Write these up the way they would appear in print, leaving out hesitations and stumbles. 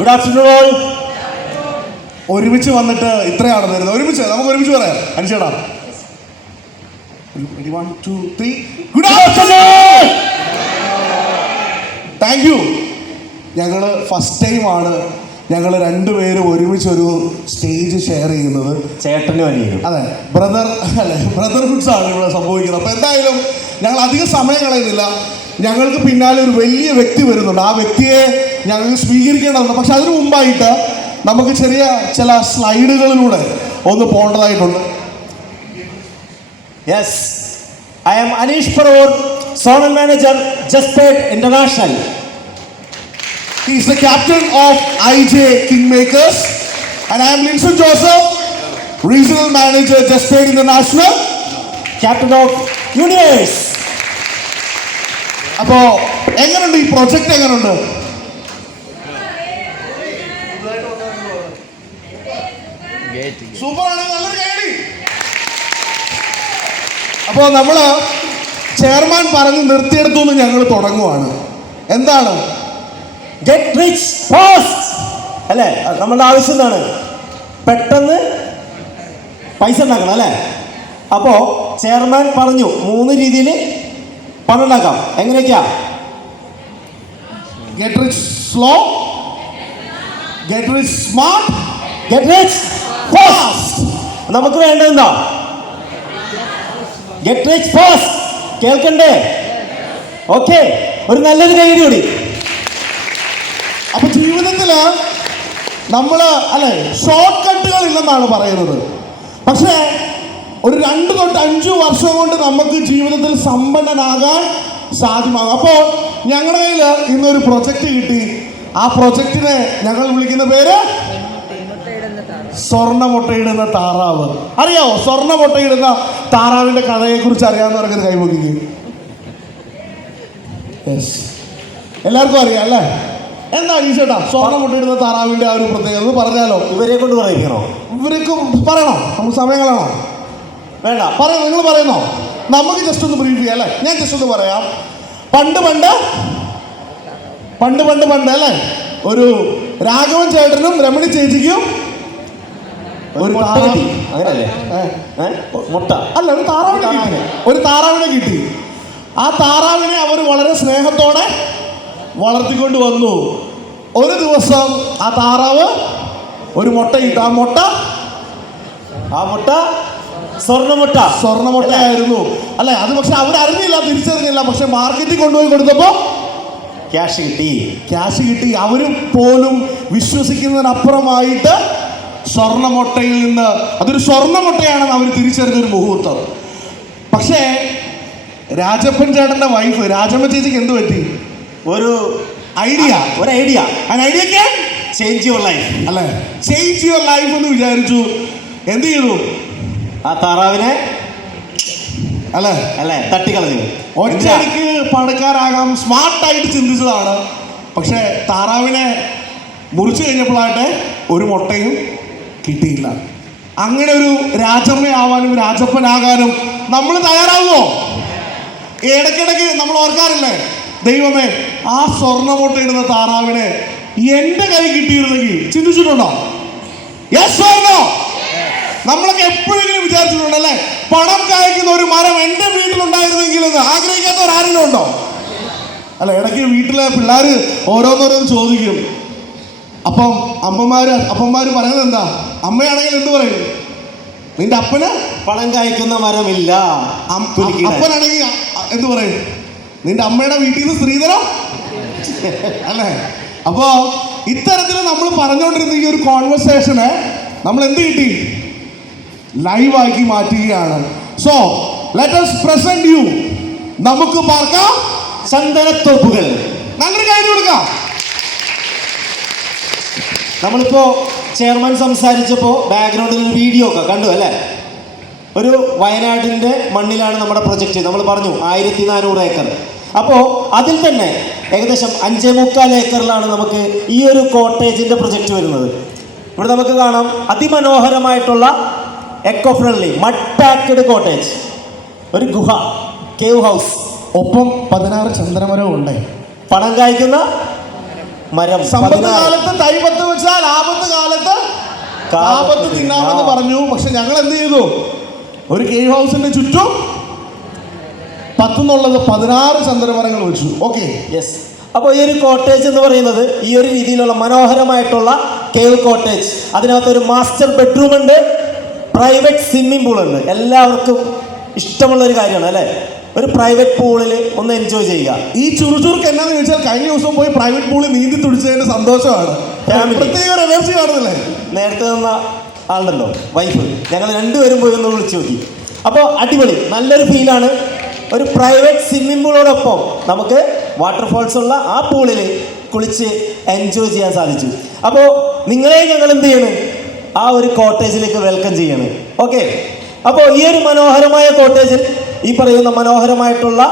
Good afternoon all. ഒരുമിച്ച് വന്നിട്ട് ഇത്രയാണ് വരുന്നത്. നമുക്ക് ഒരുമിച്ച് പറയാം. അനുശേടാ, 1 2 3. Good afternoon. Thank you. ഞങ്ങൾ ഫസ്റ്റ് ടൈമാണ് ഞങ്ങൾ രണ്ടുപേരും ഒരുമിച്ചൊരു സ്റ്റേജ് ഷെയർ ചെയ്യുന്നത്. ചേട്ടനും അനിയനും. അതെ, ബ്രദർഹുഡ്സ് ആണ് ഇവിടെ സംഭവിക്കുന്നത്. അപ്പോൾ എന്തായാലും ഞങ്ങൾ അധികം സമയം കളയുന്നില്ല. ഞങ്ങൾക്ക് പിന്നാലെ ഒരു വലിയ വ്യക്തി വരുന്നുണ്ട്. ആ വ്യക്തിയെ ഞങ്ങൾ സ്വീകരിക്കേണ്ടതുണ്ട്. പക്ഷെ അതിനു മുമ്പായിട്ട് നമുക്ക് ചില സ്ലൈഡുകളിലൂടെ ഒന്ന് പോകേണ്ടതായിട്ടുണ്ട്. Yes, I am Aneesh Paravur, zonal manager, ജസ്റ്റേഡ് international. He is the captain of IJ Kingmakers, and I am Linson Joseph, regional manager, Justpaid International, captain of Universe. അപ്പോൾ എങ്ങനെയുണ്ട് ഈ പ്രൊജക്റ്റ്? എങ്ങനെയുണ്ട്? സൂപ്പറാണ്, നല്ലൊരു കൈയടി. അപ്പോൾ നമ്മൾ ചെയർമാൻ പറഞ്ഞ് നിർത്തിയെടുത്തു ഞങ്ങൾ തുടങ്ങുവാണ്. എന്താണ്? ഗെറ്റ് റിച്ച് ഫാസ്റ്റ് അല്ലേ? നമ്മളുടെ ആവശ്യം എന്താണ്? പെട്ടെന്ന് പൈസ ഉണ്ടാക്കണം അല്ലേ? അപ്പോൾ ചെയർമാൻ പറഞ്ഞു 3 രീതിയിൽ പണം ഉണ്ടാക്കാം. എങ്ങനെയൊക്കെയാ? Get rich slow, get rich smart, get rich fast. നമുക്ക് വേണ്ടത് എന്താ? Get rich fast. കേൾക്കണ്ടേ? ഓക്കെ, ഒരു നല്ലൊരു കൈയ്യടി കൂടി. അപ്പൊ ജീവിതത്തിൽ നമ്മൾ ഷോർട്ട് കട്ടുകൾ ഇല്ലെന്നാണ് പറയുന്നത്. പക്ഷേ ഒരു 2 തൊട്ട് 5 വർഷം കൊണ്ട് നമുക്ക് ജീവിതത്തിൽ സമ്പന്നനാകാൻ സാധ്യമാകും. അപ്പോൾ ഞങ്ങളുടെ കയ്യിൽ ഇന്നൊരു പ്രൊജക്റ്റ് കിട്ടി. ആ പ്രൊജക്റ്റിനെ ഞങ്ങൾ വിളിക്കുന്ന പേര് സ്വർണ്ണമുട്ടയിടുന്ന താറാവ്. അറിയാവോ സ്വർണ്ണമുട്ടയിടുന്ന താറാവിന്റെ കഥയെ കുറിച്ച് അറിയാവുന്നവർക്ക് കൈവയ്ക്കുക. യെസ്, എല്ലാവർക്കും അറിയാം അല്ലേ? എന്താണ് ഈ ചേട്ടാ സ്വർണ്ണമുട്ടയിടുന്ന താറാവിന്റെ ആ ഒരു പ്രത്യേകത പറഞ്ഞാലോ? ഇവരെ കൊണ്ട് പറയിക്കണോ? ഇവർക്ക് പറയണോ? നമുക്ക് സമയങ്ങളാണോ? വേണ്ട, പറയാം. നിങ്ങൾ പറയുന്നോ? നമുക്ക് ജസ്റ്റ് ഒന്ന് ബ്രീഫ് ചെയ്യാം അല്ലേ? ഞാൻ ജസ്റ്റ് ഒന്ന് പറയാം. പണ്ട് അല്ലേ, ഒരു രാഘവൻ ചേട്ടനും രമണി ചേച്ചിക്കും ഒരു അങ്ങനല്ലേ? മുട്ട അല്ല, ഒരു താറാവിനെ കിട്ടി. ആ താറാവിനെ അവർ വളരെ സ്നേഹത്തോടെ വളർത്തിക്കൊണ്ട് വന്നു. ഒരു ദിവസം ആ താറാവ് ഒരു മുട്ടയിട്ടു. ആ മുട്ട സ്വർണ്ണമുട്ടയായിരുന്നു അല്ലെ? അത് പക്ഷെ അവരറിഞ്ഞില്ല, തിരിച്ചറിഞ്ഞില്ല. പക്ഷെ മാർക്കറ്റിൽ കൊണ്ടുപോയി കൊടുത്തപ്പോൾ ക്യാഷ് കിട്ടി. അവരും പോലും വിശ്വസിക്കുന്നതിനപ്പുറമായിട്ട് സ്വർണ്ണമുട്ടയിൽ നിന്ന് അതൊരു സ്വർണ്ണമുട്ടയാണെന്ന് അവർ തിരിച്ചറിഞ്ഞൊരു മുഹൂർത്തം. പക്ഷേ രാജപ്പൻ ചേട്ടന്റെ വൈഫ് രാജമ്മ ചേച്ചിക്ക് എന്ത് പറ്റി? ഒരു ഐഡിയ ചേഞ്ച് യുവർ ലൈഫ് അല്ലേ? ചേഞ്ച് യുവർ ലൈഫ് എന്ന് വിചാരിച്ചു. എന്ത് ചെയ്തു? ആ താറാവിനെ അല്ലേ തട്ടിക്കളഞ്ഞു. ഒറ്റയ്ക്ക് പണക്കാരാകാം സ്മാർട്ടായിട്ട് ചിന്തിച്ചതാണ്. പക്ഷെ താറാവിനെ മുറിച്ചു കഴിഞ്ഞപ്പോഴായിട്ട് ഒരു മുട്ടയും കിട്ടിയില്ല. അങ്ങനെ ഒരു രാജമ്മയാവാനും രാജപ്പനാകാനും നമ്മൾ തയ്യാറാവുമോ? ഇടയ്ക്കിടയ്ക്ക് നമ്മൾ ഓർക്കാറില്ലേ, ദൈവമേ ആ സ്വർണ്ണമുട്ടയിടുന്ന താറാവിനെ എൻ്റെ കൈ കിട്ടിയിരുന്നെങ്കിൽ? ചിന്തിച്ചിട്ടുണ്ടോ? Yes or no? നമ്മളൊക്കെ എപ്പോഴെങ്കിലും വിചാരിച്ചിട്ടുണ്ടല്ലേ, പണം കായ്ക്കുന്ന ഒരു മരം എൻ്റെ വീട്ടിലുണ്ടായിരുന്നെങ്കിൽ എന്ന് ആഗ്രഹിക്കാത്തവർ ആരെങ്കിലും ഉണ്ടോ? അല്ല, ഇടയ്ക്ക് വീട്ടിലെ പിള്ളേർ ഓരോന്നോരോന്ന് ചോദിക്കും. അപ്പം അപ്പന്മാര് പറയുന്നത് എന്താ? അമ്മയാണെങ്കിൽ എന്ത് പറയും? നിന്റെ അപ്പന് പണം കായ്ക്കുന്ന മരമില്ല. അപ്പനാണെങ്കിൽ എന്ത് പറയും? നിന്റെ അമ്മയുടെ വീട്ടിൽ നിന്ന് സ്ത്രീധനം അല്ലേ? അപ്പോ ഇത്തരത്തിൽ നമ്മൾ പറഞ്ഞുകൊണ്ടിരുന്ന ഈ ഒരു കോൺവെർസേഷനെ നമ്മൾ എന്ത് കിട്ടി? ലൈവാക്കി മാറ്റുകയാണ്. So let us present you. നമുക്ക് പാർക്കാം ചന്ദനത്തോപ്പുകൾ. നല്ലൊരു കാര്യം കൊടുക്കാം. നമ്മളിപ്പോ ചെയർമാൻ സംസാരിച്ചപ്പോൾ ബാക്ക്ഗ്രൗണ്ടിൽ ഒരു വീഡിയോ ഒക്കെ കണ്ടു അല്ലേ? ഒരു വയനാടിൻ്റെ മണ്ണിലാണ് നമ്മുടെ പ്രൊജക്റ്റ്. നമ്മൾ പറഞ്ഞു 1400 ഏക്കർ. അപ്പോൾ അതിൽ തന്നെ ഏകദേശം 5.25 ഏക്കറിലാണ് നമുക്ക് ഈ ഒരു കോട്ടേജിൻ്റെ പ്രൊജക്റ്റ് വരുന്നത്. ഇവിടെ നമുക്ക് കാണാം അതിമനോഹരമായിട്ടുള്ള eco friendly mud packed cottage, ഒരു ഗുഹ, കേവ് ഹൗസ്, ഒപ്പം 16 ചന്ദനമരവും ഉണ്ട്. പണം കായ്ക്കുന്ന മരം സമ്പത്ത് കാലത്ത് തൈപത്ത് വെച്ചാൽ ആപത്ത് കാലത്ത് കാപത്ത് തിന്നാമെന്ന് പറഞ്ഞു. പക്ഷെ ഞങ്ങൾ എന്ത് ചെയ്തു? ഒരു കേവ് ഹൗസിന്റെ ചുറ്റും 16 ചന്ദനമരങ്ങൾ വെച്ചു. Okay, yes. അപ്പോൾ ഈ ഒരു കോട്ടേജ് എന്ന് പറയുന്നത് ഈ ഒരു രീതിയിലുള്ള മനോഹരമായിട്ടുള്ള കേവ് കോട്ടേജ്. അതിനകത്ത് ഒരു മാസ്റ്റർ ബെഡ്റൂം ഉണ്ട്, പ്രൈവറ്റ് സ്വിമ്മിംഗ് പൂൾ ഉണ്ട്. എല്ലാവർക്കും ഇഷ്ടമുള്ള ഒരു കാര്യമാണ് അല്ലേ, ഒരു പ്രൈവറ്റ് പൂളിൽ ഒന്ന് എൻജോയ് ചെയ്യുക. ഈ ചുറുചുറുക്ക് എന്നാന്ന് ചോദിച്ചാൽ കഴിഞ്ഞ ദിവസം പോയി പ്രൈവറ്റ് പൂളിൽ നീന്തി തുടിച്ചതിന്റെ സന്തോഷമാണ്. പ്രത്യേക ഒരു എനർജി കാണുന്നില്ലേ? നേരത്തെ നിന്ന ആളുണ്ടല്ലോ വൈഫ്, ഞങ്ങൾ രണ്ടുപേരും പോയി ഒന്ന് വിളിച്ചു നോക്കി. അപ്പോൾ അടിപൊളി, നല്ലൊരു ഫീലാണ്. ഒരു പ്രൈവറ്റ് സ്വിമ്മിംഗ് പൂളോടൊപ്പം നമുക്ക് വാട്ടർഫോൾസ് ഉള്ള ആ പൂളിൽ കുളിച്ച് എൻജോയ് ചെയ്യാൻ സാധിച്ചു. അപ്പോൾ നിങ്ങളെ ഞങ്ങൾ എന്ത് ചെയ്യണം, ആ ഒരു കോട്ടേജിലേക്ക് വെൽക്കം ചെയ്യണം. ഓക്കെ, അപ്പോൾ ഈ ഒരു മനോഹരമായ കോട്ടേജിൽ ഈ പറയുന്ന മനോഹരമായിട്ടുള്ള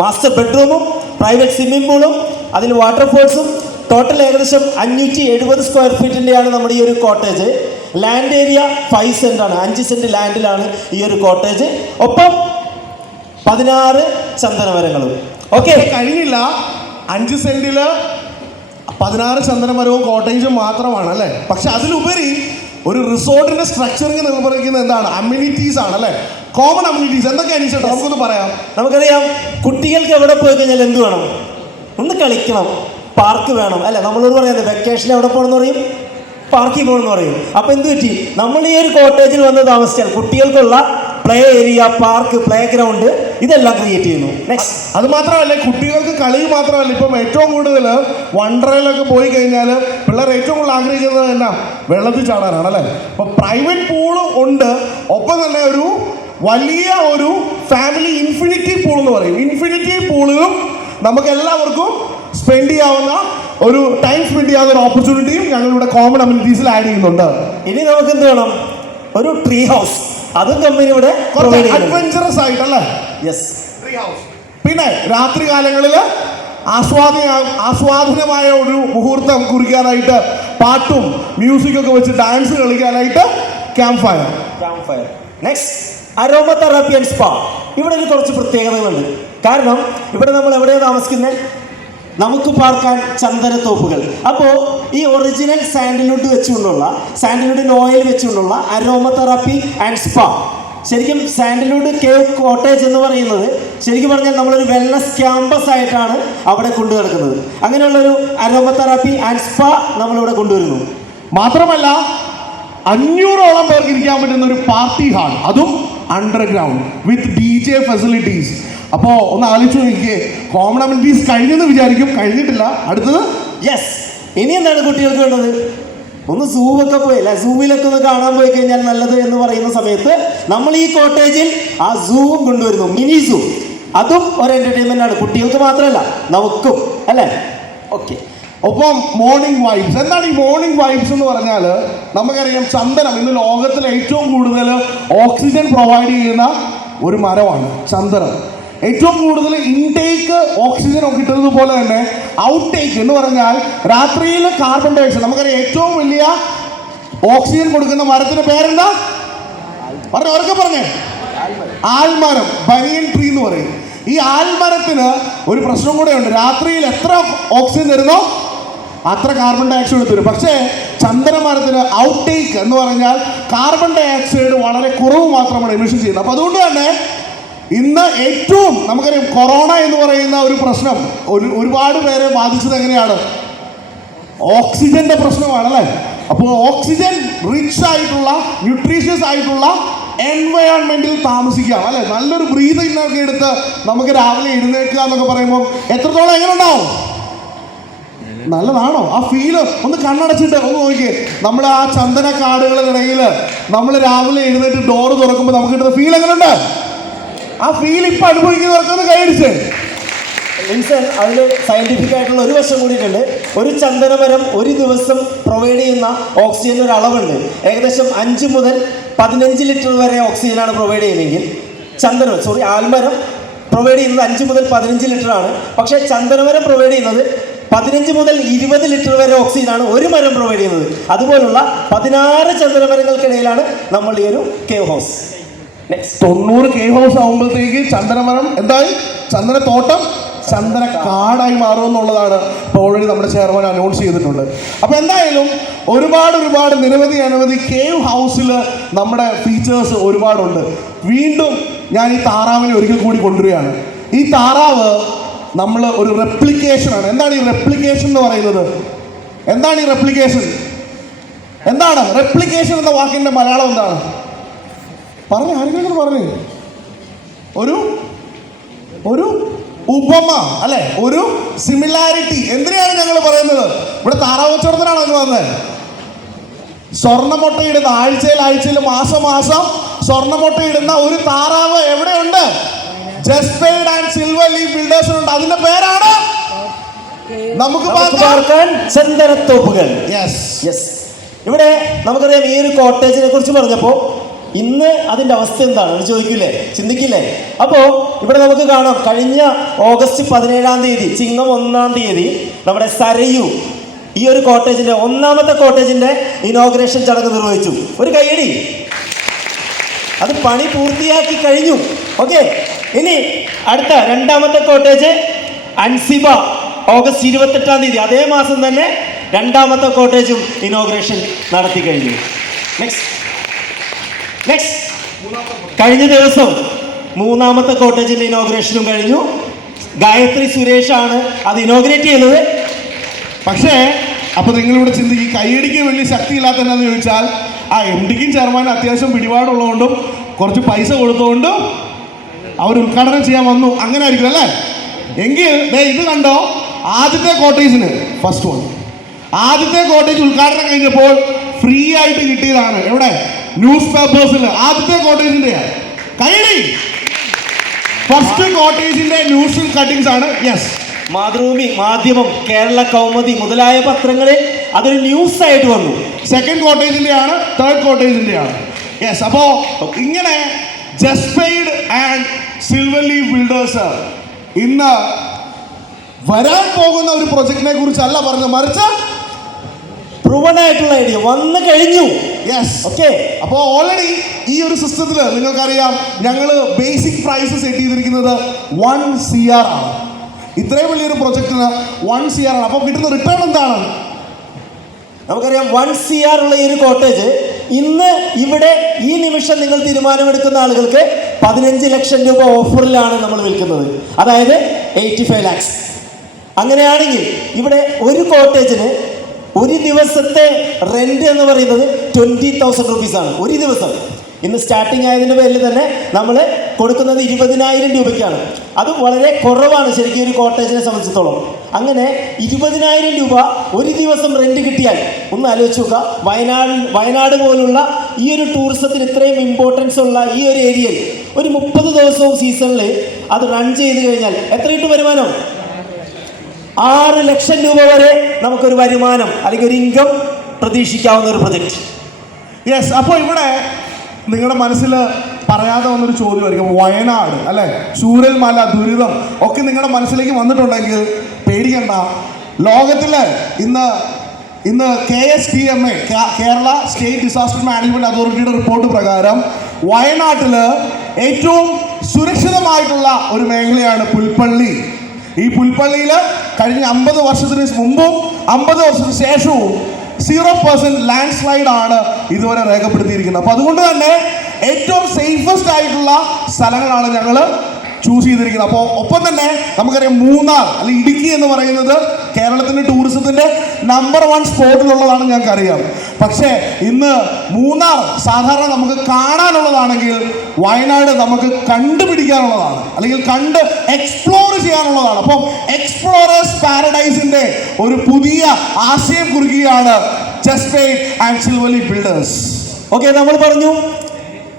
മാസ്റ്റർ ബെഡ്റൂമും പ്രൈവറ്റ് സ്വിമ്മിംഗ് പൂളും അതിൽ വാട്ടർഫോൾസും ടോട്ടൽ ഏകദേശം 570 സ്ക്വയർ ഫീറ്റിൻ്റെയാണ് നമ്മുടെ ഈ ഒരു കോട്ടേജ്. ലാൻഡ് ഏരിയ 5 സെൻറ്റാണ്, 5 സെൻറ്റ് ലാൻഡിലാണ് ഈ ഒരു കോട്ടേജ്. ഒപ്പം 16 ചന്ദനമരങ്ങളും. ഓക്കെ, കഴിഞ്ഞില്ല. 5 സെന്റില് 16 ചന്ദനമരവും കോട്ടേജും മാത്രമാണ് അല്ലേ. പക്ഷെ അതിലുപരി ഒരു റിസോർട്ടിന്റെ സ്ട്രക്ചറിങ് നിർവഹിക്കുന്നത് എന്താണ്? അമ്യൂണിറ്റീസ് ആണ് അല്ലേ, കോമൺ അമ്യൂണിറ്റീസ്. എന്തൊക്കെയാണ് ചേട്ടാ നമുക്കൊന്ന് പറയാം? നമുക്കറിയാം, കുട്ടികൾക്ക് എവിടെ പോയി കഴിഞ്ഞാൽ എന്ത് വേണം? ഒന്ന് കളിക്കണം, പാർക്ക് വേണം അല്ലേ. നമ്മളോട് പറയുന്നത് വെക്കേഷനിൽ എവിടെ പോകണമെന്ന് പറയും, പാർക്കിൽ പോകണമെന്ന് പറയും. അപ്പോൾ എന്ത് പറ്റി, നമ്മൾ ഈ ഒരു കോട്ടേജിൽ വന്ന് താമസിച്ചാൽ കുട്ടികൾക്കുള്ള play area, park, play ground ഇതെല്ലാം ക്രിയേറ്റ് ചെയ്യുന്നു. നെക്സ്റ്റ്, അത് മാത്രമല്ല കുട്ടികൾക്ക് കളി മാത്രമല്ല, ഇപ്പം ഏറ്റവും കൂടുതൽ വണ്ടറയിലൊക്കെ പോയി കഴിഞ്ഞാൽ പിള്ളേർ ഏറ്റവും കൂടുതൽ ആഗ്രഹിക്കുന്നത് എന്നാ, വെള്ളത്തിൽ ചാടാനാണ് അല്ലേ. അപ്പോൾ പ്രൈവറ്റ് പൂളും ഉണ്ട്, ഒപ്പം തന്നെ ഒരു വലിയ ഒരു ഫാമിലി ഇൻഫിനിറ്റി പൂൾ എന്ന് പറയും. ഇൻഫിനിറ്റി പൂളിലും നമുക്ക് എല്ലാവർക്കും സ്പെൻഡ് ചെയ്യാവുന്ന ഒരു ടൈം സ്പെൻഡ് ചെയ്യാവുന്ന ഒരു ഓപ്പർച്യൂണിറ്റിയും ഞങ്ങളിവിടെ കോമൺ അമ്യൂണിറ്റീസിൽ ആഡ് ചെയ്യുന്നുണ്ട്. ഇനി നമുക്ക് എന്ത് വേണം? ഒരു ട്രീ ഹൗസ്, അതും കമ്പനി ഇവിടെ അഡ്വഞ്ചറസ് ആയിട്ടല്ലേ. Yes, tree house. പിന്നെ രാത്രി കാലങ്ങളിൽ ആസ്വാദനമായ ഒരു മുഹൂർത്തം കുറിക്കാനായിട്ട് പാട്ടും മ്യൂസിക്കൊക്കെ വെച്ച് ഡാൻസ് കളിക്കാനായിട്ട് camp fire. Next, aroma therapy and spa. ഇവിടെ ഒരു കുറച്ച് പ്രത്യേകതകളുണ്ട്. കാരണം ഇവിടെ നമ്മൾ എവിടെയാണ് താമസിക്കുന്നത്? നമുക്ക് പാർക്കാൻ ചന്ദനത്തോപ്പുകൾ. അപ്പോൾ ഈ ഒറിജിനൽ സാൻഡൽവുഡ് വെച്ചുകൊണ്ടുള്ള, സാൻഡൽവുഡിൻ ഓയിൽ വെച്ചുകൊണ്ടുള്ള അരോമ തെറാപ്പി ആൻഡ് സ്പാ. ശരിക്കും സാൻഡൽവുഡ് കേവ് കോട്ടേജ് എന്ന് പറയുന്നത് ശരിക്കും പറഞ്ഞാൽ നമ്മളൊരു വെൽനസ് ക്യാമ്പസ് ആയിട്ടാണ് അവിടെ കൊണ്ടു നടക്കുന്നത്. അങ്ങനെയുള്ളൊരു അരോമ തെറാപ്പി ആൻഡ് സ്പാ നമ്മളിവിടെ കൊണ്ടുവരുന്നു. മാത്രമല്ല 500ഓളം പേർക്ക് ഇരിക്കാൻ പറ്റുന്ന ഒരു പാർട്ടി ഹാൾ, അതും അണ്ടർഗ്രൗണ്ട് വിത്ത് DJ ഫെസിലിറ്റീസ്. അപ്പോൾ ഒന്ന് ആലോചിച്ച് നോക്കിയേ, കോമൺ അമ്യൂണിറ്റീസ് കഴിഞ്ഞെന്ന് വിചാരിക്കും, കഴിഞ്ഞിട്ടില്ല. അടുത്തത് യെസ്, ഇനി എന്താണ് കുട്ടികൾക്ക് വേണ്ടത്? ഒന്ന് സൂവൊക്കെ പോയി അല്ല, സൂവിലൊക്കെ ഒന്ന് കാണാൻ പോയി കഴിഞ്ഞാൽ നല്ലത് എന്ന് പറയുന്ന സമയത്ത് നമ്മൾ ഈ കോട്ടേജിൽ ആ സൂവും കൊണ്ടുവരുന്നു, മിനി സൂ. അതും ഒരു എൻ്റർടൈൻമെൻ്റ് ആണ്, കുട്ടികൾക്ക് മാത്രമല്ല നമുക്കും അല്ലേ. ഓക്കെ, ഒപ്പം മോർണിംഗ് വൈബ്സ്. എന്താണ് ഈ മോർണിംഗ് വൈബ്സ് എന്ന് പറഞ്ഞാൽ? നമുക്കറിയാം ചന്ദനം ഇന്ന് ലോകത്തിൽ ഏറ്റവും കൂടുതൽ ഓക്സിജൻ പ്രൊവൈഡ് ചെയ്യുന്ന ഒരു മരമാണ് ചന്ദനം. ഏറ്റവും കൂടുതൽ ഇൻടേക്ക് ഓക്സിജൻ കിട്ടുന്നത് പോലെ തന്നെ ഔട്ട്ടേക്ക് എന്ന് പറഞ്ഞാൽ രാത്രിയിൽ കാർബൺ ഡയോക്സൈഡ്. നമുക്കറിയാം ഏറ്റവും വലിയ ഓക്സിജൻ കൊടുക്കുന്ന മരത്തിന്റെ പേരെന്താ? പറഞ്ഞേ. ആൽമരം, ബനിയൻ ട്രീ എന്ന് പറയും. ഈ ആൽമരത്തിന് ഒരു പ്രശ്നം കൂടെ ഉണ്ട്. രാത്രിയിൽ എത്ര ഓക്സിജൻ തരുന്നോ അത്ര കാർബൺ ഡയോക്സൈഡ് തരും. പക്ഷേ ചന്ദനമരത്തിന് ഔട്ട്ടേക്ക് എന്ന് പറഞ്ഞാൽ കാർബൺ ഡയോക്സൈഡ് വളരെ കുറവ് മാത്രമാണ് എമിഷൻ ചെയ്യുന്നത്. അപ്പോൾ അതുകൊണ്ട് തന്നെ ഇന്ന് ഏറ്റവും നമുക്കറിയാം കൊറോണ എന്ന് പറയുന്ന ഒരു പ്രശ്നം ഒരുപാട് പേരെ ബാധിച്ചത് എങ്ങനെയാണ്? ഓക്സിജന്റെ പ്രശ്നമാണ് അല്ലേ. അപ്പോൾ ഓക്സിജൻ റിച്ച് ആയിട്ടുള്ള ന്യൂട്രീഷ്യസ് ആയിട്ടുള്ള എൻവയോൺമെന്റിൽ താമസിക്കാം അല്ലെ. നല്ലൊരു ബ്രീതിങ് ഒക്കെ എടുത്ത് നമുക്ക് രാവിലെ എഴുന്നേൽക്കുക എന്നൊക്കെ പറയുമ്പോൾ എത്രത്തോളം എങ്ങനെ ഉണ്ടാവും? നല്ലതാണോ? ആ ഫീല് ഒന്ന് കണ്ണടച്ചിട്ട് ഒന്ന് നോക്കിയേ. നമ്മൾ ആ ചന്ദന കാടുകളിനിടയിൽ നമ്മൾ രാവിലെ എഴുന്നേറ്റ് ഡോറ് തുറക്കുമ്പോൾ നമുക്ക് കിട്ടുന്ന ഫീൽ എങ്ങനെയുണ്ട്? ആ ഫീൽ ഇപ്പൊ അനുഭവിക്കുന്നവർക്കൊന്ന് കൈയടിച്ച്. അതിൽ സയന്റിഫിക് ആയിട്ടുള്ള ഒരു വശം കൂടിയിട്ടുണ്ട്. ഒരു ചന്ദനമരം ഒരു ദിവസം പ്രൊവൈഡ് ചെയ്യുന്ന ഓക്സിജൻ്റെ ഒരു അളവുണ്ട്. ഏകദേശം 5 മുതൽ 15 ലിറ്റർ വരെ ഓക്സിജനാണ് പ്രൊവൈഡ് ചെയ്യുന്നതെങ്കിൽ ആൽമരം പ്രൊവൈഡ് ചെയ്യുന്നത് 5 മുതൽ 15 ലിറ്റർ ആണ്. പക്ഷേ ചന്ദനമരം പ്രൊവൈഡ് ചെയ്യുന്നത് 15 മുതൽ 20 ലിറ്റർ വരെ ഓക്സിജനാണ് ഒരു മരം പ്രൊവൈഡ് ചെയ്യുന്നത്. അതുപോലുള്ള 16 ചന്ദനമരങ്ങൾക്കിടയിലാണ് നമ്മൾ ഈ ഒരു കേവ് ഹൗസ്. 90 കേവ് ഹൗസ് ആകുമ്പോഴത്തേക്ക് ചന്ദനമരം എന്തായി? ചന്ദനത്തോട്ടം ചന്ദന കാടായി മാറുമെന്നുള്ളതാണ് ഇപ്പോൾ ഓൾറെഡി നമ്മുടെ ചെയർമാൻ അനൗൺസ് ചെയ്തിട്ടുണ്ട്. അപ്പോൾ എന്തായാലും ഒരുപാട് നിരവധി കേവ് ഹൗസിൽ നമ്മുടെ ഫീച്ചേഴ്സ് ഒരുപാടുണ്ട്. വീണ്ടും ഞാൻ ഈ താറാവിനെ ഒരിക്കൽ കൂടി കൊണ്ടുവരികയാണ്. ഈ താറാവ് നമ്മൾ ഒരു റെപ്ലിക്കേഷനാണ്. എന്താണ് ഈ റെപ്ലിക്കേഷൻ എന്ന് പറയുന്നത്? എന്താണ് ഈ റെപ്ലിക്കേഷൻ? എന്താണ് റെപ്ലിക്കേഷൻ എന്ന വാക്കിൻ്റെ മലയാളം എന്താണ്? പറഞ്ഞു, ആരെങ്കിലും പറഞ്ഞു. ഒരു ഉപമ അല്ലെ, ഒരു സിമിലാരിറ്റി. എന്തിനാണ് ഞങ്ങൾ പറയുന്നത്? ഇവിടെ താറാവ് കച്ചവടത്തിനാണോ ഇത് വന്നത്? സ്വർണ്ണമുട്ടയിടുന്ന ആഴ്ചയിൽ മാസം സ്വർണ്ണമുട്ടയിടുന്ന ഒരു താറാവ് എവിടെയുണ്ട്? ജസ്പെയ്ഡ് ആൻഡ് സിൽവർ ലീഫ് ബിൽഡേഴ്സിനുണ്ട്. അതിന്റെ പേരാണ് നമുക്ക് ചന്ദനത്തോപ്പുകൾ. ഇവിടെ നമുക്കറിയാം, ഈ ഒരു കോട്ടേജിനെ കുറിച്ച് പറഞ്ഞപ്പോൾ ഇന്ന് അതിന്റെ അവസ്ഥ എന്താണ് ചോദിക്കില്ലേ, ചിന്തിക്കില്ലേ? അപ്പോൾ ഇവിടെ നമുക്ക് കാണാം, കഴിഞ്ഞ ഓഗസ്റ്റ് 17-ാം തീയതി, ചിങ്ങം 1-ാം തീയതി നമ്മുടെ സരയു ഈ ഒരു കോട്ടേജിന്റെ ഒന്നാമത്തെ കോട്ടേജിന്റെ ഇനോഗ്രേഷൻ ചടങ്ങ് നിർവഹിച്ചു. ഒരു കൈയടി. അത് പണി പൂർത്തിയാക്കി കഴിഞ്ഞു. ഓക്കെ, ഇനി അടുത്ത രണ്ടാമത്തെ കോട്ടേജ് അൻസിബ ഓഗസ്റ്റ് 28-ാം തീയതി, അതേ മാസം തന്നെ രണ്ടാമത്തെ കോട്ടേജും ഇനോഗ്രേഷൻ നടത്തി കഴിഞ്ഞു. നെക്സ്റ്റ് കഴിഞ്ഞ ദിവസം മൂന്നാമത്തെ കോട്ടേജിന്റെ ഇനോഗ്രേഷനും കഴിഞ്ഞു. ഗായത്രി സുരേഷാണ് അത് ഇനോഗ്രേറ്റ് ചെയ്തത്. പക്ഷേ അപ്പൊ നിങ്ങളിവിടെ ചിന്തിക്കും, കൈയടിക്ക് വലിയ ശക്തി ഇല്ലാത്തതെന്നു ചോദിച്ചാൽ, ആ MDക്കും ചെയർമാനും അത്യാവശ്യം പിടിപാടുള്ളതുകൊണ്ടും കുറച്ച് പൈസ കൊടുത്തുകൊണ്ടും അവർ ഉദ്ഘാടനം ചെയ്യാൻ വന്നു, അങ്ങനെ ആയിരിക്കും അല്ലേ? എങ്കിൽ ഇത് കണ്ടോ, ആദ്യത്തെ കോട്ടേജിന് ഫസ്റ്റ് വൺ, ആദ്യത്തെ കോട്ടേജ് ഉദ്ഘാടനം കഴിഞ്ഞപ്പോൾ ഫ്രീ ആയിട്ട് കിട്ടിയതാണ്. എവിടെ? ന്യൂസ് പേപ്പേഴ്സിൽ. ആദ്യത്തെ കോട്ടേജിന്റെ കൈയടി. ഫസ്റ്റ് കോട്ടേജിന്റെ ന്യൂസ് കട്ടിങ്സ് ആണ്. യെസ്, മാതൃഭൂമി, മാധ്യമം, കേരള കൗമുദി മുതലായ പത്രങ്ങളിൽ അതൊരു ന്യൂസ് ആയിട്ട് വന്നു. സെക്കൻഡ് കോട്ടേജിന്റെ ആണ്, തേർഡ് കോട്ടേജിന്റെ ആണ്. യെസ്, അപ്പോ ഇങ്ങനെ ജസ്പെയ്ഡ് ആൻഡ് സിൽവർ ലീഫ് ബിൽഡേഴ്സ് ഇന്ന് വരാൻ പോകുന്ന ഒരു പ്രൊജക്ടിനെ കുറിച്ചല്ല പറഞ്ഞത്, മറിച്ച് പ്രൂവൺ ആയിട്ടുള്ള ഐഡിയ വന്നു കഴിഞ്ഞു. Yes, okay. അപ്പോൾ ഓൾറെഡി ഈ ഒരു സിസ്റ്റത്തിൽ നിങ്ങൾക്കറിയാം, ഞങ്ങൾ ബേസിക് പ്രൈസ് സെറ്റ് ചെയ്തിരിക്കുന്നത് 1 CR ആണ്. ഇത്രയും വലിയൊരു പ്രൊജക്ടിന് 1 CR ആണ്. അപ്പോൾ കിട്ടുന്ന റിട്ടേൺ എന്താണ്? നമുക്കറിയാം, 1 CR ഉള്ള ഈ ഒരു കോട്ടേജ് ഇന്ന് ഇവിടെ ഈ നിമിഷം നിങ്ങൾ തീരുമാനമെടുക്കുന്ന ആളുകൾക്ക് 15 ലക്ഷം രൂപ ഓഫറിലാണ് നമ്മൾ വിൽക്കുന്നത്. അതായത് 85 lakhs. അങ്ങനെയാണെങ്കിൽ ഇവിടെ ഒരു കോട്ടേജിന് ഒരു ദിവസത്തെ റെന്റ് എന്ന് പറയുന്നത് 20,000 rupees-ആണ് ഒരു ദിവസം. ഇന്ന് സ്റ്റാർട്ടിങ് ആയതിൻ്റെ പേരിൽ തന്നെ നമ്മൾ കൊടുക്കുന്നത് 20,000 രൂപയ്ക്കാണ്. അതും വളരെ കുറവാണ് ശരിക്കും ഒരു കോട്ടേജിനെ സംബന്ധിച്ചിടത്തോളം. അങ്ങനെ 20,000 രൂപ ഒരു ദിവസം റെന്റ് കിട്ടിയാൽ ഒന്ന് ആലോചിച്ച് നോക്കുക. വയനാട് പോലുള്ള ഈ ഒരു ടൂറിസത്തിന് ഇത്രയും ഇമ്പോർട്ടൻസ് ഉള്ള ഈ ഒരു ഏരിയയിൽ ഒരു 30 ദിവസവും സീസണിൽ അത് റൺ ചെയ്ത് കഴിഞ്ഞാൽ എത്ര കിട്ടും വരുമാനം? 6 ലക്ഷം രൂപ വരെ നമുക്കൊരു വരുമാനം അല്ലെങ്കിൽ ഒരു ഇൻകം പ്രതീക്ഷിക്കാവുന്ന ഒരു പ്രൊജക്റ്റ്. യെസ്, അപ്പോൾ ഇവിടെ നിങ്ങളുടെ മനസ്സിൽ പറയാതെ വന്നൊരു ചോദ്യമായിരിക്കും, വയനാട് അല്ലെ, ചൂരൽമല ദുരിതം ഒക്കെ നിങ്ങളുടെ മനസ്സിലേക്ക് വന്നിട്ടുണ്ടെങ്കിൽ പേടിക്കണ്ട. ലോകത്തിൽ ഇന്ന് KSTMA, Kerala state disaster management അതോറിറ്റിയുടെ റിപ്പോർട്ട് പ്രകാരം വയനാട്ടിൽ ഏറ്റവും സുരക്ഷിതമായിട്ടുള്ള ഒരു മേഖലയാണ് പുൽപ്പള്ളി. ഈ പുൽപ്പള്ളിയിൽ കഴിഞ്ഞ 50 വർഷത്തിന് മുമ്പും 50 വർഷത്തിന് ശേഷവും 0% ലാൻഡ് സ്ലൈഡ് ആണ് ഇതുവരെ രേഖപ്പെടുത്തിയിരിക്കുന്നത്. അപ്പോൾ അതുകൊണ്ട് തന്നെ ഏറ്റവും സേഫസ്റ്റ് ആയിട്ടുള്ള സ്ഥലങ്ങളാണ് ഞങ്ങൾ ചൂസ് ചെയ്തിരിക്കുന്നത്. അപ്പോൾ ഒപ്പം തന്നെ നമുക്കറിയാം, മൂന്നാർ അല്ലെങ്കിൽ ഇടുക്കി എന്ന് പറയുന്നത് കേരളത്തിൻ്റെ ടൂറിസത്തിൻ്റെ നമ്പർ 1 സ്പോട്ടിലുള്ളതാണ് ഞങ്ങൾക്കറിയാം. പക്ഷേ ഇന്ന് മൂന്നാർ സാധാരണ നമുക്ക് കാണാനുള്ളതാണെങ്കിൽ വയനാട് നമുക്ക് കണ്ടുപിടിക്കാനുള്ളതാണ്, അല്ലെങ്കിൽ കണ്ട് എക്സ്പ്ലോർ ചെയ്യാനുള്ളതാണ്. അപ്പം എക്സ്പ്ലോറേഴ്സ് പാരഡൈസിന്റെ ഒരു പുതിയ ആശയം കുറിക്കുകയാണ് ജസ്പെയ്ഡ് and silver leaf builders. Okay, നമ്മൾ പറഞ്ഞു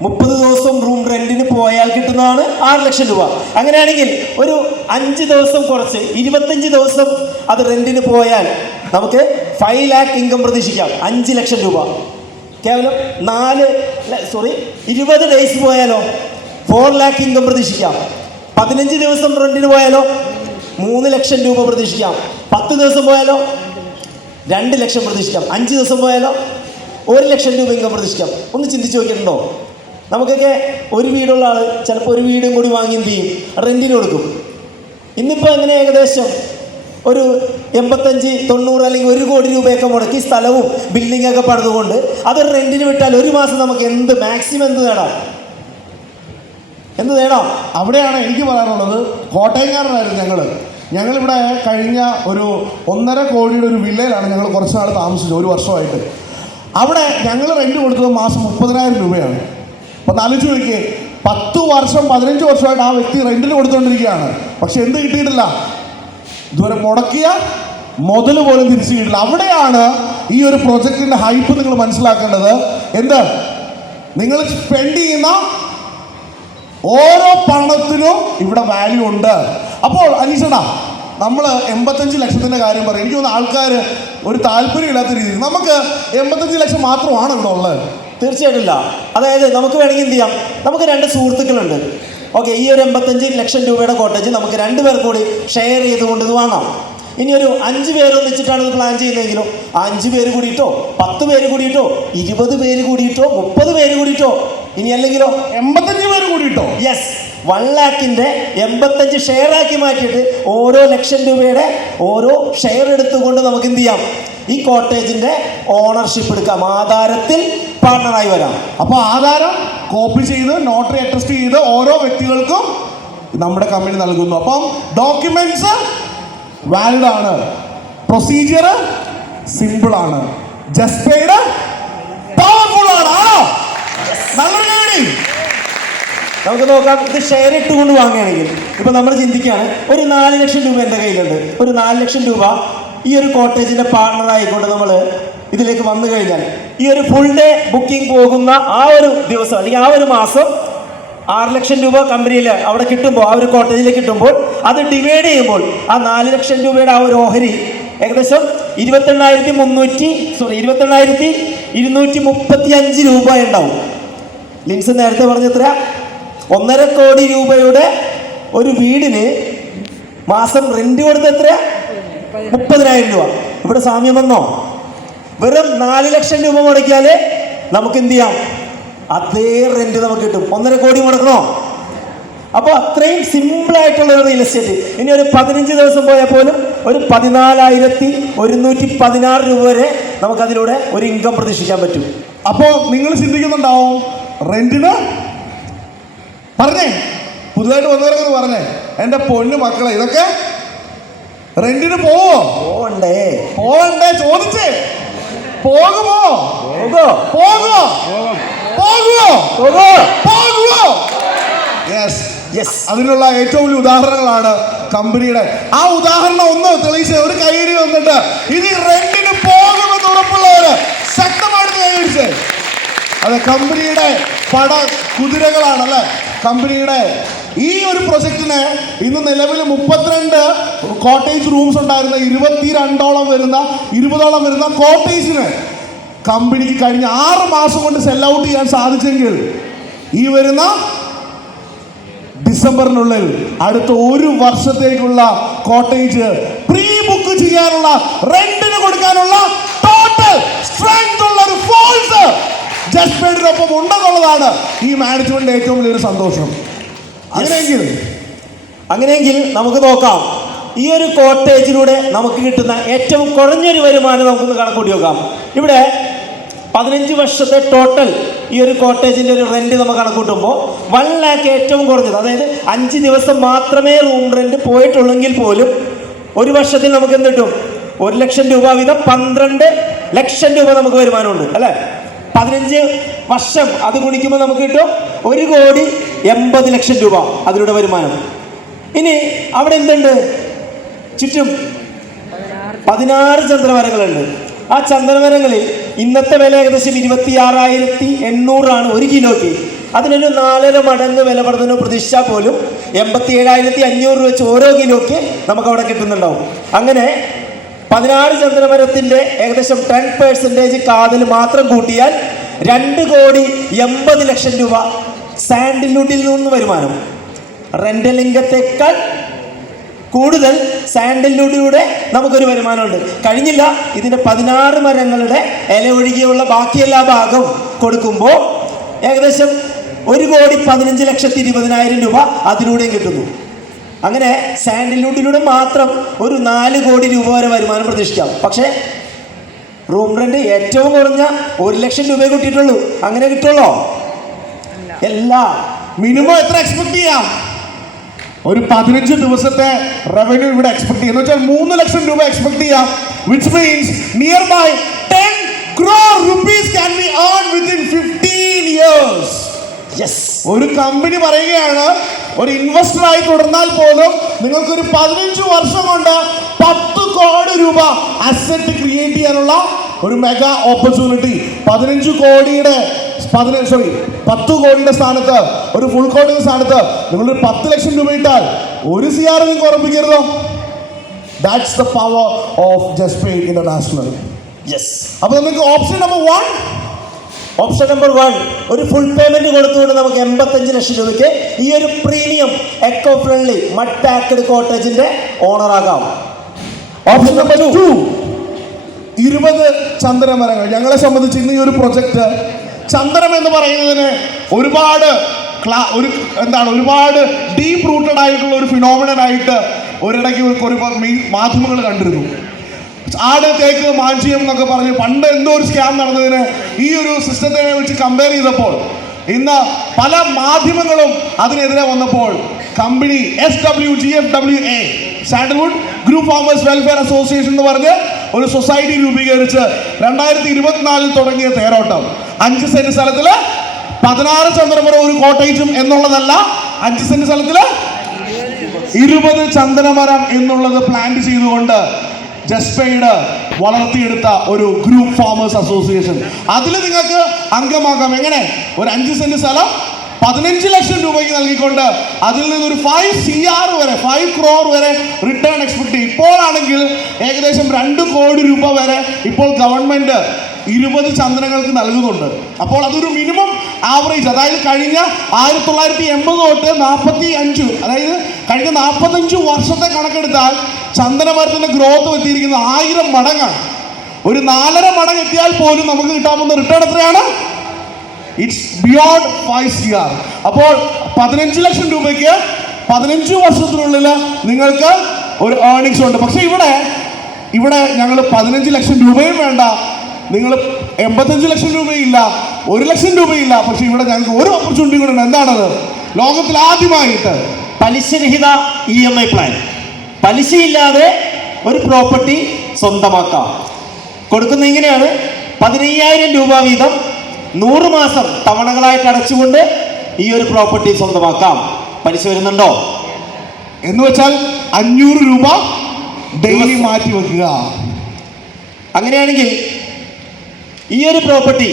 30 ദിവസം റൂം റെന്റിന് പോയാൽ കിട്ടുന്നതാണ് 6 ലക്ഷം രൂപ. അങ്ങനെയാണെങ്കിൽ ഒരു 5 ദിവസം കുറച്ച് 25 ദിവസം അത് റെന്റിന് പോയാൽ നമുക്ക് 5 lakh ഇൻകം പ്രതീക്ഷിക്കാം. 5 ലക്ഷം രൂപ. കേവലം 20 ഡേയ്സ് പോയാലോ 4 lakh ഇൻകം പ്രതീക്ഷിക്കാം. 15 ദിവസം റെന്റിന് പോയാലോ 3 ലക്ഷം രൂപ പ്രതീക്ഷിക്കാം. 10 ദിവസം പോയാലോ 2 ലക്ഷം പ്രതീക്ഷിക്കാം. 5 ദിവസം പോയാലോ 1 ലക്ഷം രൂപ ഇൻകം പ്രതീക്ഷിക്കാം. ഒന്ന് ചിന്തിച്ച് നോക്കിയിട്ടുണ്ടോ? നമുക്കൊക്കെ ഒരു വീടുള്ള ആൾ ചിലപ്പോൾ ഒരു വീടും കൂടി വാങ്ങി എന്ത് ചെയ്യും? റെന്റിന് കൊടുക്കും. ഇന്നിപ്പോൾ എങ്ങനെ ഏകദേശം ഒരു 85-90 അല്ലെങ്കിൽ 1 കോടി രൂപയൊക്കെ മുടക്കി സ്ഥലവും ബിൽഡിങ്ങൊക്കെ പണിതുകൊണ്ട് അതൊരു റെന്റിന് വിട്ടാൽ ഒരു മാസം നമുക്ക് മാക്സിമം എന്ത് നേടാം? അവിടെയാണ് എനിക്ക് പറയാനുള്ളത്. കോട്ടയംകാരനായിരുന്നു ഞങ്ങളിവിടെ കഴിഞ്ഞ ഒരു 1.5 കോടിയുടെ ഒരു വില്ലയിലാണ് ഞങ്ങൾ കുറച്ച് നാൾ താമസിച്ചത്, 1 വർഷമായിട്ട്. അവിടെ ഞങ്ങൾ റെന്റ് കൊടുത്തത് മാസം 30,000 രൂപയാണ്. അപ്പം ആലോചിച്ച് നോക്കിയേ, 10 വർഷം 15 വർഷമായിട്ട് ആ വ്യക്തി റെന്റിന് കൊടുത്തുകൊണ്ടിരിക്കുകയാണ്. പക്ഷെ എന്ത് കിട്ടിയിട്ടില്ല? ഇതുവരെ മുടക്കിയ മുതൽ പോലും തിരിച്ചു കിട്ടില്ല. അവിടെയാണ് ഈ ഒരു പ്രൊജക്റ്റിന്റെ ഹൈപ്പ് നിങ്ങൾ മനസ്സിലാക്കേണ്ടത്. നിങ്ങൾ സ്പെൻഡ് ചെയ്യുന്ന ഓരോ പണത്തിനും ഇവിടെ വാല്യൂ ഉണ്ട്. അപ്പോൾ അനീഷടാ, നമ്മൾ 85 ലക്ഷത്തിൻ്റെ കാര്യം പറയും. എനിക്ക് തോന്നുന്നു ആൾക്കാർ ഒരു താല്പര്യമില്ലാത്ത രീതിയിൽ നമുക്ക് 85 ലക്ഷം മാത്രമാണ് ഇവിടെ ഉള്ളത്. തീർച്ചയായിട്ടില്ല. അതായത് നമുക്ക് വേണമെങ്കിൽ എന്ത് ചെയ്യാം, നമുക്ക് 2 സുഹൃത്തുക്കളുണ്ട്. ഓക്കെ, ഈ ഒരു 85 ലക്ഷം രൂപയുടെ കോട്ടേജ് നമുക്ക് 2 പേർ കൂടി ഷെയർ ചെയ്തുകൊണ്ട് ഇത് വാങ്ങാം. ഇനി ഒരു 5 പേര് ഒന്നിച്ചിട്ടാണ് ഇത് പ്ലാൻ ചെയ്യുന്നതെങ്കിലും 5 പേര് കൂടിയിട്ടോ 10 പേര് കൂടിയിട്ടോ 20 പേര് കൂടിയിട്ടോ 30 പേര് കൂടിയിട്ടോ ഇനി അല്ലെങ്കിലോ 85 പേര് കൂടിയിട്ടോ യെസ് 1 ലാഖിൻ്റെ 85 ഷെയർ ആക്കി മാറ്റിയിട്ട് ഓരോ ലക്ഷം രൂപയുടെ ഓരോ ഷെയർ എടുത്തുകൊണ്ട് നമുക്ക് എന്ത് ചെയ്യാം, ഈ കോട്ടേജിന്റെ ഓണർഷിപ്പ് എടുക്കാം, ആധാരത്തിൽ പാർട്ണറായി വരാം. അപ്പോൾ ആധാരം കോപ്പി ചെയ്ത് നോട്ടറി അറ്റസ്റ്റ് ചെയ്ത് ഓരോ വ്യക്തികൾക്കും നമ്മുടെ കമ്പനി നൽകുന്നു. അപ്പം ഡോക്യുമെന്റ്സ് വാലിഡ് ആണ്, പ്രൊസീജിയർ സിമ്പിൾ ആണ്, ജസ്റ്റ് പെയ്ഡ് പവർഫുൾ ആണ്. നല്ലൊരു കാര്യം നമുക്ക് നോക്കാം. ഇത് ഷെയർ ഇട്ടുകൊണ്ട് വാങ്ങുകയാണെങ്കിൽ ഇപ്പൊ നമ്മൾ ചിന്തിക്കുകയാണ്, ഒരു 4 ലക്ഷം രൂപ എൻ്റെ കയ്യിലുണ്ട്. ഒരു 4 ലക്ഷം രൂപ ഈ ഒരു കോട്ടേജിന്റെ പാർട്ണറായിക്കൊണ്ട് നമ്മൾ ഇതിലേക്ക് വന്നു കഴിഞ്ഞാൽ ഈ ഒരു ഫുൾ ഡേ ബുക്കിംഗ് പോകുന്ന ആ ഒരു ദിവസം അല്ലെങ്കിൽ ആ ഒരു മാസം 6 ലക്ഷം രൂപ കമ്പനിയിൽ അവിടെ കിട്ടുമ്പോൾ, ആ ഒരു കോട്ടേജിൽ കിട്ടുമ്പോൾ അത് ഡിവൈഡ് ചെയ്യുമ്പോൾ ആ 4 ലക്ഷം രൂപയുടെ ആ ഒരു ഓഹരി ഏകദേശം 28,235 രൂപ ഉണ്ടാവും. ലിൻസ് നേരത്തെ പറഞ്ഞ എത്ര? 1.5 കോടി രൂപയുടെ ഒരു വീടിന് മാസം റെന്റ് കൊടുത്ത് എത്ര? 30,000 രൂപ. ഇവിടെ സാമ്യം വന്നോ? വെറും 4 ലക്ഷം രൂപ മുടക്കിയാല് നമുക്ക് എന്ത് ചെയ്യാം, അതേ റെന്റ് നമുക്ക് കിട്ടും. 1.5 കോടി മുടക്കണോ? അപ്പോൾ അത്രയും സിമ്പിൾ ആയിട്ടുള്ള ഒരു റിയൽ എസ്റ്റേറ്റ്. ഇനി ഒരു 15 ദിവസം പോയാൽ പോലും ഒരു 14,116 രൂപ വരെ നമുക്കതിലൂടെ ഒരു ഇൻകം പ്രതീക്ഷിക്കാൻ പറ്റും. അപ്പോൾ നിങ്ങൾ ചിന്തിക്കുന്നുണ്ടാവും, റെന്റിന് പറഞ്ഞേ, പുതുതായിട്ട് വന്നവരൊക്കെ പറഞ്ഞേ, എൻ്റെ പൊന്നു മക്കളെ, ഇതൊക്കെ റെന്റിന് പോവണ്ടേ ചോദിച്ചേ, പോകുമോ? യെസ്, അതിനുള്ള ഏറ്റവും വലിയ ഉദാഹരണങ്ങളാണ് കമ്പനിയുടെ. ആ ഉദാഹരണം ഒന്ന് തെളിയിച്ച് ഒരു കൈയടി വന്നിട്ട് ഇത് റെന്റിന് പോകുമെന്ന് ഉറപ്പുള്ളവര് ശക്തമായിട്ട് കൈയടിച്ച്. അത് കമ്പനിയുടെ കുതിരകളാണ് അല്ലെ. കമ്പനിയുടെ ഈ ഒരു പ്രൊജക്റ്റിന് ഇന്ന് നിലവിൽ 32 കോട്ടേജ് റൂംസ് ഉണ്ടായിരുന്ന 20ഓളം വരുന്ന കോട്ടേജിന് കമ്പനിക്ക് കഴിഞ്ഞ 6 മാസം കൊണ്ട് സെൽ ഔട്ട് ചെയ്യാൻ സാധിച്ചെങ്കിൽ ഈ വരുന്ന ഡിസംബറിനുള്ളിൽ അടുത്ത 1 വർഷത്തേക്കുള്ള കോട്ടേജ് പ്രീ ബുക്ക് ചെയ്യാനുള്ള, റെന്റിന് കൊടുക്കാനുള്ള ടോട്ടൽ സ്ട്രെങ്ത് ഉള്ള ഒരു ഫോഴ്സ് ജസ്റ്റ് പെയ്ഡിനൊപ്പം ഉണ്ടെന്നുള്ളതാണ് ഈ മാനേജ്മെന്റിന്റെ ഏറ്റവും വലിയൊരു സന്തോഷം. അങ്ങനെയെങ്കിൽ നമുക്ക് നോക്കാം, ഈ ഒരു കോട്ടേജിലൂടെ നമുക്ക് കിട്ടുന്ന ഏറ്റവും കുറഞ്ഞൊരു വരുമാനം നമുക്കൊന്ന് കണക്കൂട്ടി നോക്കാം. ഇവിടെ 15 വർഷത്തെ ടോട്ടൽ ഈ ഒരു കോട്ടേജിന്റെ ഒരു റെന്റ് നമുക്ക് കണക്കൂട്ടുമ്പോൾ 1 ലാഖ് ഏറ്റവും കുറഞ്ഞത്, അതായത് 5 ദിവസം മാത്രമേ റൂം റെന്റ് പോയിട്ടുള്ളെങ്കിൽ പോലും 1 വർഷത്തിൽ നമുക്ക് എന്ത് കിട്ടും? 1 ലക്ഷം രൂപ വീതം 12 ലക്ഷം രൂപ നമുക്ക് വരുമാനമുണ്ട് അല്ലേ. 15 വർഷം അത് ഗുണിക്കുമ്പോൾ നമുക്ക് കിട്ടും 1,80 ലക്ഷം രൂപ അതിലൂടെ വരുമാനം. ഇനി അവിടെ എന്തുണ്ട്? ചുറ്റും 16 ചന്ദനമരങ്ങളുണ്ട്. ആ ചന്ദനമരങ്ങളിൽ ഇന്നത്തെ വില ഏകദേശം 26,800 1 കിലോയ്ക്ക്. അതിനൊരു 4.5 മടങ്ങ് വില വർധന പ്രതീക്ഷിച്ചാൽ പോലും 87,500 വെച്ച് ഓരോ കിലോയ്ക്ക് നമുക്ക് അവിടെ കിട്ടുന്നുണ്ടാവും. അങ്ങനെ 16 ചന്ദനമരത്തിന്റെ ഏകദേശം 10% കാതൽ മാത്രം കൂട്ടിയാൽ 2,80 ലക്ഷം രൂപ സാൻഡൽവുഡിൽ നിന്ന് വരുമാനം. റെന്റൽ ഇൻകത്തേക്കാൾ കൂടുതൽ സാൻഡൽവുഡിലൂടെ നമുക്കൊരു വരുമാനമുണ്ട്. കഴിഞ്ഞില്ല, ഇതിന്റെ 16 മരങ്ങളുടെ ഇല ഒഴികെയുള്ള ബാക്കി എല്ലാ ഭാഗവും കൊടുക്കുമ്പോൾ ഏകദേശം 1,15,20,000 രൂപ അതിലൂടെയും കിട്ടുന്നു. അങ്ങനെ സാൻഡൽവുഡിലൂടെ മാത്രം ഒരു 4 കോടി രൂപ വരെ വരുമാനം പ്രതീക്ഷിക്കാം. പക്ഷേ റൂം റെന്റ് ഏറ്റവും കുറഞ്ഞ 1 ലക്ഷം രൂപയെ കിട്ടിയിട്ടുള്ളൂ. അങ്ങനെ കിട്ടുള്ളോ? എല്ലാ മിനിമം എത്ര എക്സ്പെക്ട് ചെയ്യാം? ഒരു 15 ദിവസത്തെ റവന്യൂ ഇവിടെ എക്സ്പെക്ട് ചെയ്യാം. എന്ന് വെച്ചാൽ 3 ലക്ഷം രൂപ എക്സ്പെക്ട് ചെയ്യാം. Which means nearby 10 crore rupees can be earned within 15 years. Yes, ഒരു കമ്പനി പറയുകയാണ്, ഒരു ഇൻവെസ്റ്റർ ആയി തുടർന്നാൽ പോലും നിങ്ങൾക്കൊരു 15 വർഷം കൊണ്ട് 10 കോടി രൂപ അസറ്റ് ക്രിയേറ്റ് ചെയ്യാനുള്ള ഒരു മെഗാ ഓപ്പർച്യൂണിറ്റി. 10 കോടിയുടെ സ്ഥാനത്ത്, ഒരു ഫുൾ കോടിയുടെ സ്ഥാനത്ത് നിങ്ങളൊരു 10 ലക്ഷം രൂപ ഇട്ടാൽ 1 CR നിങ്ങൾക്ക് ഉറപ്പിക്കരുതോ? ദാറ്റ്സ് ദ പവർ ഓഫ് ജസ്പേ ഇന്റർനാഷണൽ. യെസ്. അപ്പൊ നമുക്ക് ഓപ്ഷൻ നമ്പർ 1 ഒരു ഫുൾ പേയ്മെന്റ് കൊടുത്തുകൊണ്ട് നമുക്ക് 85 ലക്ഷം രൂപയ്ക്ക് ഈ ഒരു premium eco friendly mud packed കോട്ടേജിന്റെ ഓണർ ആകാം. ഓപ്ഷൻ നമ്പർ 2 20 ചന്ദനമരങ്ങൾ. ഞങ്ങളെ സംബന്ധിച്ച് ഇന്ന് ഈ ഒരു പ്രൊജക്ട് ചന്ദനം എന്ന് പറയുന്നതിന് ഒരുപാട് ഡീപ് റൂട്ടഡ് ആയിട്ടുള്ള ഒരു ഫിനോമിനൻ ആയിട്ട് ഒരിടയ്ക്ക് മാധ്യമങ്ങൾ കണ്ടിരുന്നു. ആട്, തേക്ക്, മാഞ്ചിയം എന്നൊക്കെ പറഞ്ഞ് പണ്ട് എന്തോ ഒരു സ്കാം നടന്നതിന് ഈ ഒരു സിസ്റ്റത്തെ വെച്ച് കമ്പയർ ചെയ്തപ്പോൾ ഇന്ന് പല മാധ്യമങ്ങളും അതിനെതിരെ വന്നപ്പോൾ company SWGFWA sandalwood group farmers welfare association എന്ന് പറഞ്ഞ് ഒരു സൊസൈറ്റി രൂപീകരിച്ച് 2024 തുടങ്ങിയ തേരോട്ടം 5 സെന്റ് സ്ഥലത്തില് 16 ചന്ദനമരം ഒരു കോട്ടേജും എന്നുള്ളതല്ല, 5 സെന്റ് സ്ഥലത്തില് 20 ചന്ദനമരം എന്നുള്ളത് പ്ലാൻ ചെയ്തുകൊണ്ട് ജസ്പെയ്ഡ് വളർത്തിയെടുത്ത ഒരു ഗ്രൂപ്പ് ഫാമേഴ്സ് അസോസിയേഷൻ. അതിൽ നിങ്ങൾക്ക് അംഗമാകാം. എങ്ങനെ? ഒരു 5 സെന്റ് സ്ഥലം 15 ലക്ഷം രൂപയ്ക്ക് നൽകിക്കൊണ്ട് അതിൽ നിന്നൊരു 5 CR വരെ 5 crore വരെ റിട്ടേൺ എക്സ്പെക്ട് ചെയ്യും. ഇപ്പോഴാണെങ്കിൽ ഏകദേശം 2 കോടി രൂപ വരെ ഇപ്പോൾ ഗവൺമെന്റ് 20 ചന്ദനങ്ങൾക്ക് നൽകുന്നുണ്ട്. അപ്പോൾ അതൊരു മിനിമം ആവറേജ്, അതായത് കഴിഞ്ഞ 1980 തൊട്ട് 45, അതായത് കഴിഞ്ഞ 45 വർഷത്തെ കണക്കെടുത്താൽ ചന്ദനമരത്തിന്റെ ഗ്രോത്ത് എത്തിയിരിക്കുന്നത് 1000 മടങ്ങാണ്. ഒരു 4.5 മടങ്ങ് എത്തിയാൽ പോലും നമുക്ക് കിട്ടാവുന്ന റിട്ടേൺ എത്രയാണ്? It's beyond 5 CR. അപ്പോൾ 15 ലക്ഷം രൂപയ്ക്ക് 15 വർഷത്തിനുള്ളിൽ നിങ്ങൾക്ക് ഒരു ഏർണിങ്സ് ഉണ്ട്. പക്ഷെ ഇവിടെ ഞങ്ങൾ 15 ലക്ഷം രൂപയും വേണ്ട, നിങ്ങൾ 85 ലക്ഷം രൂപയില്ല, 1 ലക്ഷം രൂപയില്ല. പക്ഷെ ഇവിടെ ഞങ്ങൾക്ക് ഒരു ഓപ്പർച്യൂണിറ്റി കൂടെ ഉണ്ട്. എന്താണത്? ലോകത്തിൽ ആദ്യമായിട്ട് പലിശരഹിത EMI പ്ലാൻ. പലിശയില്ലാതെ ഒരു പ്രോപ്പർട്ടി സ്വന്തമാക്കാം. കൊടുക്കുന്ന ഇങ്ങനെയാണ്: 15,000 രൂപ വീതം 100 മാസം തവണകളായിട്ട് അടച്ചുകൊണ്ട് ഈ ഒരു പ്രോപ്പർട്ടി സ്വന്തമാക്കാം. പലിശ വരുന്നുണ്ടോ? എന്ന് വെച്ചാൽ 500 രൂപ ഡെയിലി മാറ്റി വെക്കുക. അങ്ങനെയാണെങ്കിൽ ഈ ഒരു പ്രോപ്പർട്ടി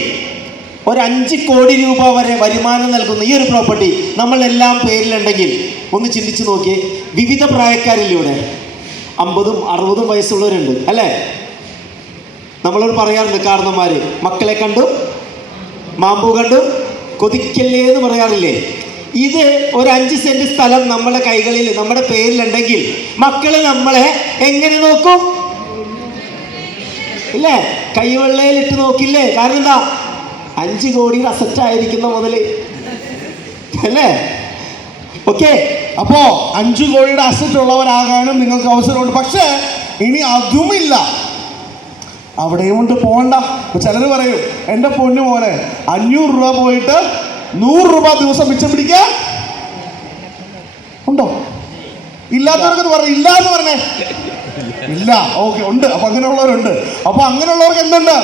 ഒരു 5 കോടി രൂപ വരെ വരുമാനം നൽകുന്ന ഈ ഒരു പ്രോപ്പർട്ടി നമ്മളെല്ലാം പേരിലുണ്ടെങ്കിൽ ഒന്ന് ചിന്തിച്ചു നോക്കിയേ. വിവിധ പ്രായക്കാരിലൂടെ 50ഉം 60ഉം വയസ്സുള്ളവരുണ്ട് അല്ലേ? നമ്മളോട് പറയാറുണ്ട് കാരണന്മാര്, മക്കളെ കണ്ടു മാമ്പൂ കണ്ടു കൊതിക്കല്ലേ എന്ന് പറയാറില്ലേ? ഇത് ഒരു 5 സെന്റ് സ്ഥലം നമ്മുടെ കൈകളിൽ നമ്മുടെ പേരിലുണ്ടെങ്കിൽ മക്കള് നമ്മളെ എങ്ങനെ നോക്കും? ഇല്ലേ? കൈവെള്ളയിലിട്ട് നോക്കില്ലേ? കാരണം എന്താ? 5 കോടിയുടെ അസറ്റ് ആയിരിക്കുന്ന മുതല് അല്ലേ? ഓക്കെ, അപ്പോ 5 കോടിയുടെ അസറ്റ് ഉള്ളവരാകാനും നിങ്ങൾക്ക് അവസരമുണ്ട്. പക്ഷേ ഇനി അതുമില്ല, അവിടെയും കൊണ്ട് പോകണ്ട. ചിലർ പറയും, എൻ്റെ പൊന്നു മോനെ 500 രൂപ പോയിട്ട് 100 രൂപ ദിവസം മിച്ചം പിടിക്കാൻ ഉണ്ടോ? ഇല്ലാത്തവർക്ക് പറഞ്ഞു, ഇല്ല എന്ന് പറഞ്ഞേ. ഇല്ല, ഓക്കെ, ഉണ്ട്. അപ്പൊ അങ്ങനെയുള്ളവരുണ്ട്. അപ്പൊ അങ്ങനെയുള്ളവർക്ക് എന്തുണ്ട്?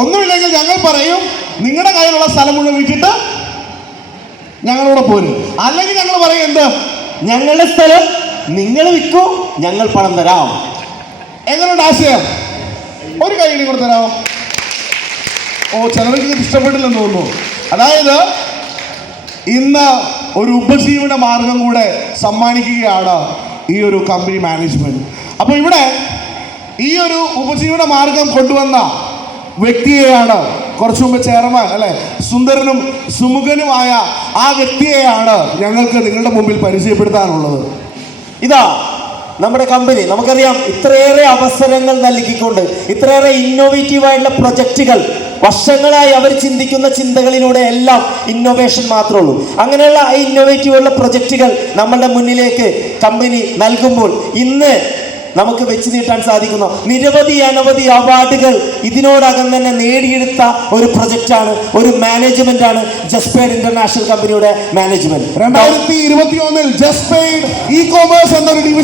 ഒന്നുമില്ലെങ്കിൽ ഞങ്ങൾ പറയും, നിങ്ങളുടെ കയ്യിലുള്ള സ്ഥലം മുഴുവൻ വിറ്റിട്ട് ഞങ്ങളോട് പോരും. അല്ലെങ്കിൽ ഞങ്ങൾ പറയും, എന്ത്? ഞങ്ങളുടെ സ്ഥലം നിങ്ങൾ വിൽക്കൂ, ഞങ്ങൾ പണം തരാം. എങ്ങനെയുണ്ട് ആശയം? ഒരു കൈ കൂടെ തരാമോ? ഓ, ചിലർക്ക് ഇത് ഇഷ്ടപ്പെട്ടില്ലെന്ന് തോന്നുന്നു. അതായത് ഇന്ന് ഒരു ഉപജീവന മാർഗം കൂടെ സമ്മാനിക്കുകയാണ് ഈ ഒരു കമ്പനി മാനേജ്മെന്റ്. അപ്പൊ ഇവിടെ ഈ ഒരു ഉപജീവന മാർഗം കൊണ്ടുവന്ന വ്യക്തിയെയാണ് കുറച്ചു മുമ്പ് ചെയർമാൻ അല്ലെ, സുന്ദരനും സുമുഖനുമായ ആ വ്യക്തിയെയാണ് ഞങ്ങൾക്ക് നിങ്ങളുടെ മുമ്പിൽ പരിചയപ്പെടുത്താനുള്ളത്. ഇതാ നമ്മുടെ കമ്പനി നമുക്കറിയാം ഇത്രയേറെ അവസരങ്ങൾ നൽകിക്കൊണ്ട് ഇത്രയേറെ ഇന്നോവേറ്റീവ് ആയിട്ടുള്ള പ്രൊജക്റ്റുകൾ വർഷങ്ങളായി അവർ ചിന്തിക്കുന്ന ചിന്തകളിലൂടെ എല്ലാം ഇന്നോവേഷൻ മാത്രമേ ഉള്ളൂ. അങ്ങനെയുള്ള ഈ ഇന്നോവേറ്റീവ് ഉള്ള പ്രൊജക്റ്റുകൾ നമ്മളുടെ മുന്നിലേക്ക് കമ്പനി നൽകുമ്പോൾ ഇന്ന് നമുക്ക് വെച്ച് നീട്ടാൻ സാധിക്കുന്ന നിരവധി അനവധി അവാർഡുകൾ ഇതിനോടകം തന്നെ നേടിയെടുത്ത ഒരു പ്രൊജക്റ്റാണ്, ഒരു മാനേജ്മെന്റ് ആണ് ജസ്പെയ്ഡ് ഇന്റർനാഷണൽ കമ്പനിയുടെ മാനേജ്മെന്റ്. 2021 ജസ്പെയ്ഡ് ഇ-കൊമേഴ്സ് എന്നൊരു